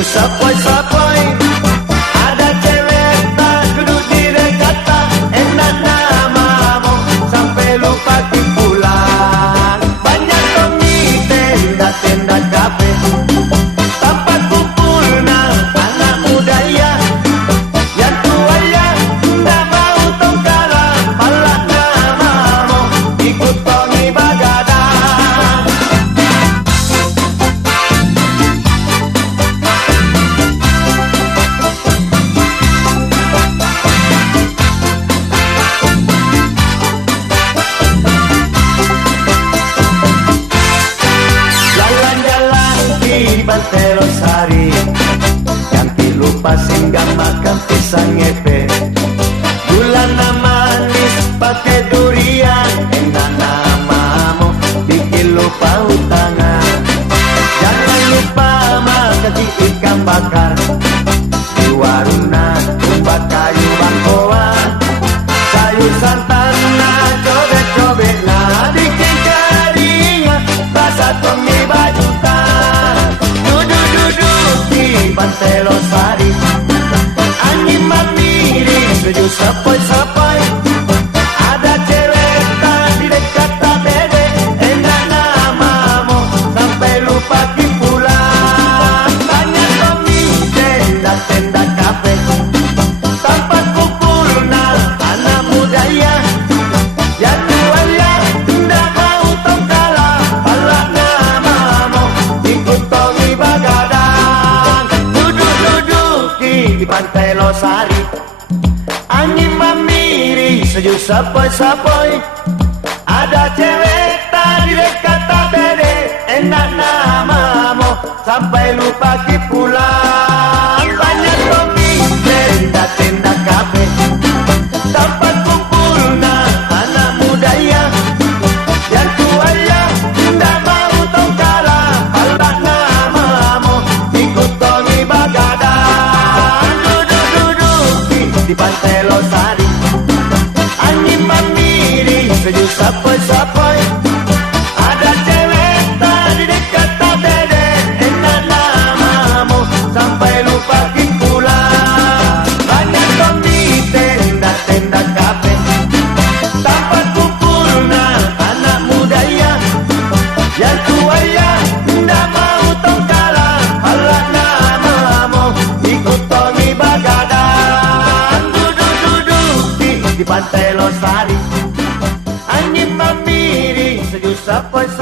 sejuk sepoi-sepoi. Ada cewek tak duduk di dekat tak, enak namamu sampai lupa pulang. Banyak tomi tenda-tenda kafe, tempat kumpulnya anak muda ya. Yang tua ya ndak mau tongkara, palak namamu ikut tongi bagadang. Di Pantai Losari, ganti lupa singgah makan pisang epe. Bulan manis pakai durian, enak namamu bikin lupa utangan. Jangan lupa makan ikan bakar di waruna umbat kayu bangkoan. Sayur santan cobek-cobek nah bikin keringat basah tomi bajutan. Pantai Losari, angin mamiri sejuk sepoi-sepoi. Ada cewek tak di dekat tak bede, enak namamu sampai lupa pulang. Banyak tomi tenda-tenda kafe, tempat kumpulnya anak muda ya. Yang tua ya ndak mau tongkala, palak namamu ikut tongi bagadang. Di Pantai Losari, angin mamiri sejuk sepoi-sepoi. Ada cewek tak di dekat tak bede, enak namamu sampai lupa pulang. Banyak tomi tenda-tenda kafe, tempat kumpulnya anak muda ya. Yang tua ya ndak mau tongkala, palak namamu ikut tongi bagadang. Di Pantai Losari, angin mamiri sejuk sepoi-sepoi. Ada cewek tak di dekat tak bede, enak namamu sampai lupa pulang. Banyak tomi tenda-tenda kafe, tempat kumpulnya anak muda ya. Yang tua ya ndak mau tongkala, palak namamu ikut tongi bagadang. Di Pantai Losari, angin mamiri sejuk sepoi-sepoi.